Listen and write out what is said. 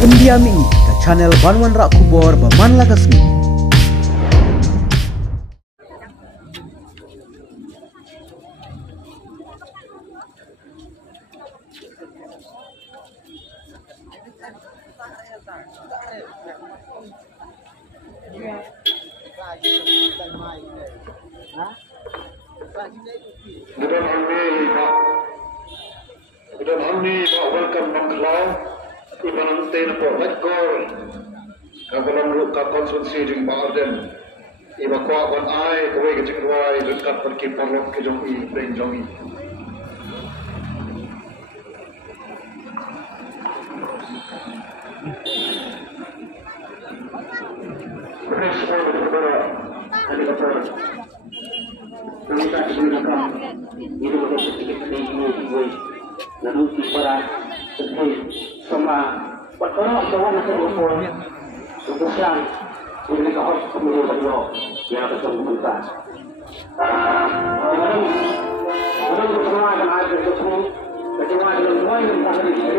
India mi ke channel Banwan Rak Kubor Baman Lagasmi. Bukan hamni welcome maklau iban ten po lekor kapalam lu ka konsulsi ding baden iba ko ban ai ko we ke wai dekat pergi parlok ke jong i breng jong i lalu para sama perkara seorang terhubung kemudian ini kau kemudian beliau yang bersangkutan. Orang semua yang ada di sini, semua yang lain yang ada di sini,